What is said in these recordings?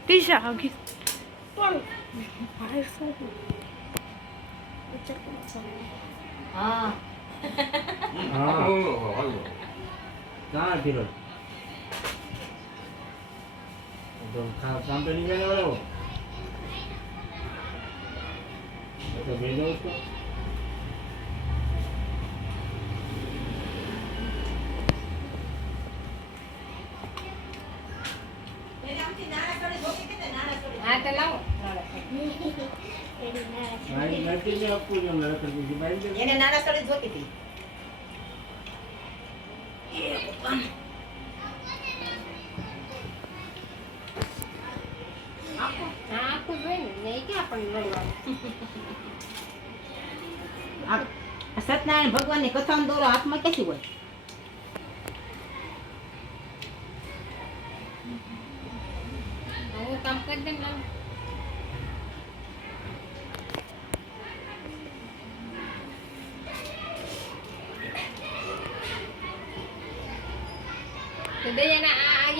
ટીશા આવી પણ મારે શું હા હા ક્યાં ફિરો તો કામ તો નહીં કરે તો ભેજો હા તો લાવો. એને નાના સ્થળે જોતી હતી. સત્યનારાયણ ભગવાન. ની. કથા દોરો હાથમાં કેસી હોય? કામ કરી દે ને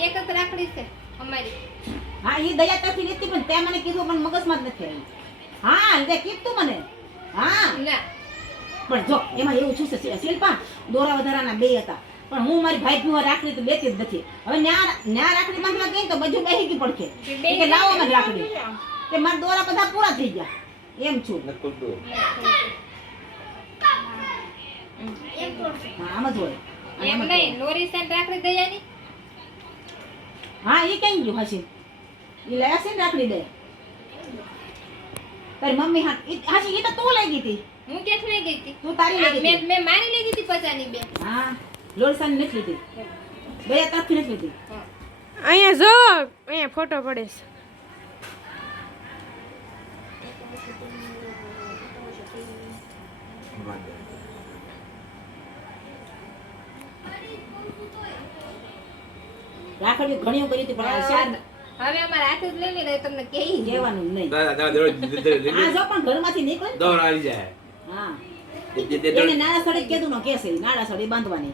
એક જ રાખડી છે અમારી હા એ દયા લીધી પણ તે મને કીધું પણ મગજમાં જ નથી આવી હા તે કીધું મને. હા. ના. પણ જો એમાં એવું શું છે? શિલ્પા દોરા વધારાના બે હતા. પણ હું મારી ભાઈ ભીવા રાખડી તો બેતી જ નથી. હવે ન્યા ન્યા રાખડી બાંધવા ગઈ તો બધું બેસી ગઈ પડખે. કે લાવો મને રાખડી. કે મારા દોરા બધા પૂરા થઈ ગયા. એમ છું. હા આમ જ હોય. એમ નહીં લોરી સેન રાખડી દયાની હા એ કઈ ગયું હશે? એ લાયા હશે ને રાખડી દે તારી મમ્મી હા ઈ- એ તો તું લઈ ગઈ હતી. હું ક્યાંથી લઈ ગઈ હતી? તું તારી લઈ ગઈ મેં મેં મારી લઈ ગઈ હતી પચાની બે હા. લોરસાની નથી લીધી. દયા તરફી નથી લીધી. અહીંયા જો અહીંયા ફોટો પડે છે. રાખડીઓ ઘણીઓ કરી હતી પણ હવે અમારા હાથે જ લઈ લે તમને કહી કહેવાનું નહીં. દાદા દાદા દોડ આ જો પણ ઘરમાંથી નીકળે. દોડ આવી જાય. હા. એને. નાના સડે કીધું નો કેસે નાના સડે બાંધવાની.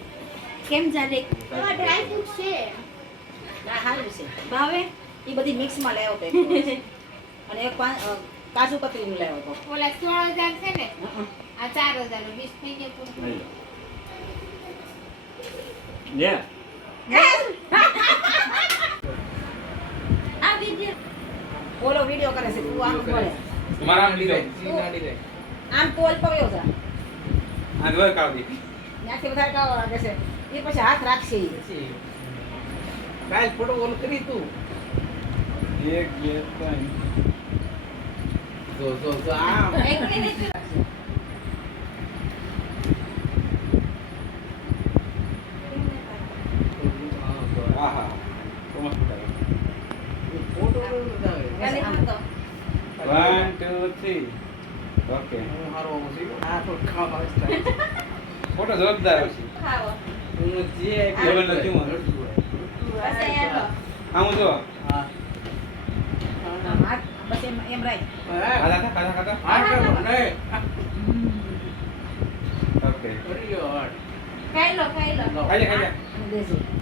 કેમ જાને? ડ્રાય ફ્રૂટ છે. ના સારું છે. ભાવે? એ બધી મિક્સમાં લેવો તો. અને એક કાજુ કતરી લેવો તો ઓલા સોળ હજાર છે ને? આ ચાર હજાર વીસ થઈ ગયા પૂરું Yeah. આ વિડિયો બોલો વિડિયો કરે છે તું આમ બોલે. તમારા આમ લીધો. આમ કોલ પડ્યો છે. આંધવર કાવ દી. નાથી વધારે કાવ લાગે છે. એ પછી હાથ રાખશે. કાલ ફોટો ઓલ કરી તું. એક બે ત્રણ. જો જો જો આમ. એક મિનિટ. રાખશે. આહા તો મસ્ત ફોટો જવાબદાર આમ આવશે ખાવો. લેવલ નથી હું લો. આમ જો હાથ બસ એમ એમ રાખ. ખાધા ખાધા ખાધા ઓકે ખાઈ લો ખાઈ લો ખાઈ લે ખાઈ લે